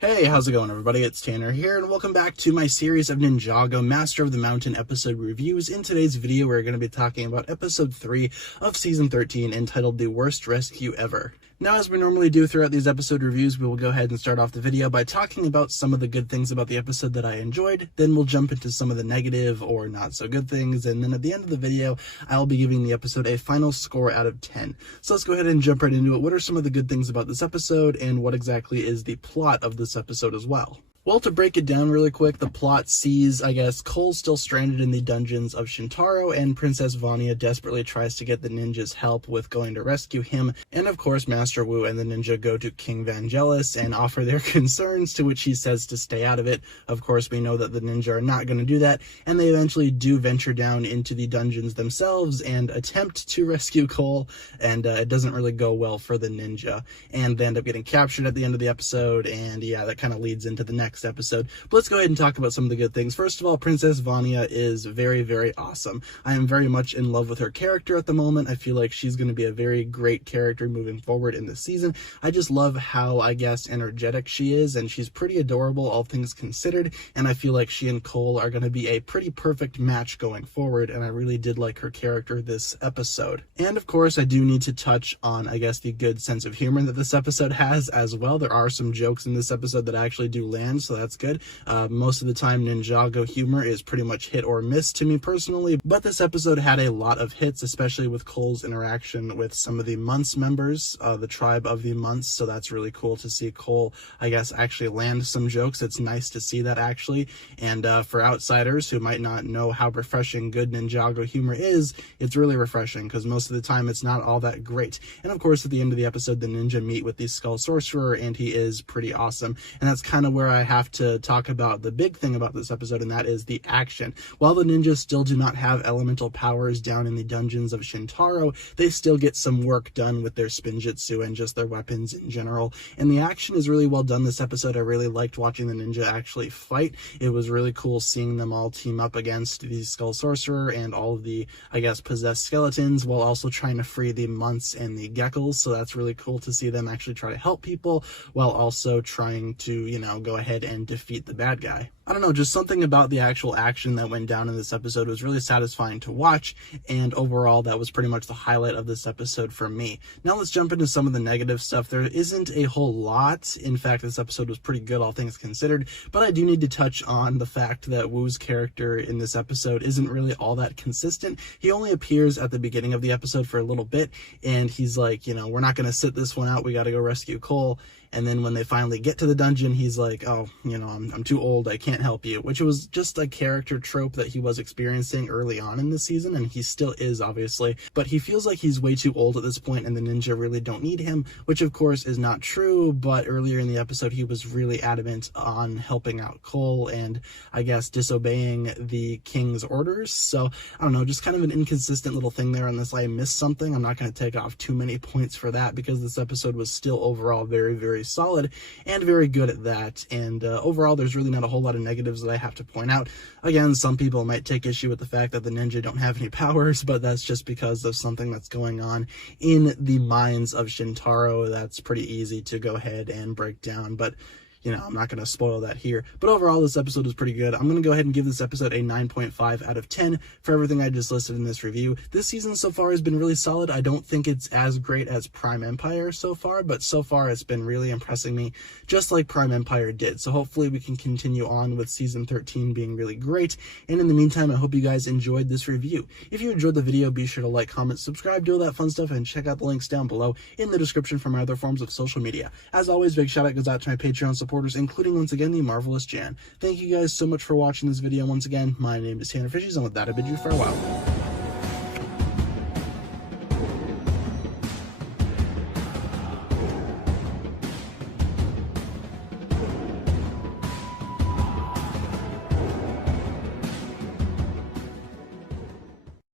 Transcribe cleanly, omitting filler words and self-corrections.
Hey, how's it going everybody? It's Tanner here, and welcome back to my series of Ninjago Master of the Mountain episode reviews. In today's video, we're going to be talking about episode 3 of season 13, entitled The Worst Rescue Ever. Now, as we normally do throughout these episode reviews, we will go ahead and start off the video by talking about some of the good things about the episode that I enjoyed, then we'll jump into some of the negative or not so good things, and then at the end of the video, I'll be giving the episode a final score out of 10. So let's go ahead and jump right into it. What are some of the good things about this episode, and what exactly is the plot of this episode as well? Well, to break it down really quick, the plot sees, Cole still stranded in the dungeons of Shintaro, and Princess Vanya desperately tries to get the ninja's help with going to rescue him, and of course Master Wu and the ninja go to King Vangelis and offer their concerns, to which he says to stay out of it. Of course, we know that the ninja are not going to do that, and they eventually do venture down into the dungeons themselves and attempt to rescue Cole, and it doesn't really go well for the ninja, and they end up getting captured at the end of the episode, and yeah, that kind of leads into the next episode. But let's go ahead and talk about some of the good things. First of all, Princess Vanya is very, very awesome. I am very much in love with her character at the moment. I feel like she's going to be a very great character moving forward in this season. I just love how, energetic she is, and she's pretty adorable, all things considered, and I feel like she and Cole are going to be a pretty perfect match going forward, and I really did like her character this episode. And of course, I do need to touch on, the good sense of humor that this episode has as well. There are some jokes in this episode that actually do land, so that's good. Most of the time, Ninjago humor is pretty much hit or miss to me personally, but this episode had a lot of hits, especially with Cole's interaction with some of the Months members, the tribe of the Months, so that's really cool to see Cole, actually land some jokes. It's nice to see that, actually, and for outsiders who might not know how refreshing good Ninjago humor is, it's really refreshing, because most of the time it's not all that great. And of course, at the end of the episode, the ninja meet with the Skull Sorcerer, and he is pretty awesome, and that's kind of where I have to talk about the big thing about this episode, and that is the action. While the ninjas still do not have elemental powers down in the dungeons of Shintaro, they still get some work done with their spinjitzu and just their weapons in general, and the action is really well done this episode. I really liked watching the ninja actually fight. It was really cool seeing them all team up against the Skull Sorcerer and all of the, possessed skeletons, while also trying to free the Months and the Geckos, so that's really cool to see them actually try to help people, while also trying to, go ahead and defeat the bad guy. I don't know, just something about the actual action that went down in this episode was really satisfying to watch, and overall that was pretty much the highlight of this episode for me. Now let's jump into some of the negative stuff. There isn't a whole lot. In fact, this episode was pretty good, all things considered, but I do need to touch on the fact that Wu's character in this episode isn't really all that consistent. He only appears at the beginning of the episode for a little bit, and he's like, we're not going to sit this one out, we got to go rescue Cole. And then when they finally get to the dungeon, he's like, oh, I'm too old, I can't help you, which was just a character trope that he was experiencing early on in the season, and he still is, obviously, but he feels like he's way too old at this point, and the ninja really don't need him, which of course is not true, but earlier in the episode, he was really adamant on helping out Cole and, disobeying the king's orders. So, I don't know, just kind of an inconsistent little thing there, unless I missed something. I'm not going to take off too many points for that, because this episode was still overall very, very solid and very good at that, and overall there's really not a whole lot of negatives that I have to point out. Again, some people might take issue with the fact that the ninja don't have any powers, but that's just because of something that's going on in the mines of Shintaro that's pretty easy to go ahead and break down, but I'm not going to spoil that here. But overall, this episode was pretty good. I'm going to go ahead and give this episode a 9.5 out of 10 for everything I just listed in this review. This season so far has been really solid. I don't think it's as great as Prime Empire so far, but so far it's been really impressing me, just like Prime Empire did. So hopefully we can continue on with season 13 being really great. And in the meantime, I hope you guys enjoyed this review. If you enjoyed the video, be sure to like, comment, subscribe, do all that fun stuff, and check out the links down below in the description for my other forms of social media. As always, big shout out goes out to my Patreon supporters, including once again the marvelous Jan. Thank you guys so much for watching this video once again. My name is TannerFishies, and with that I bid you farewell.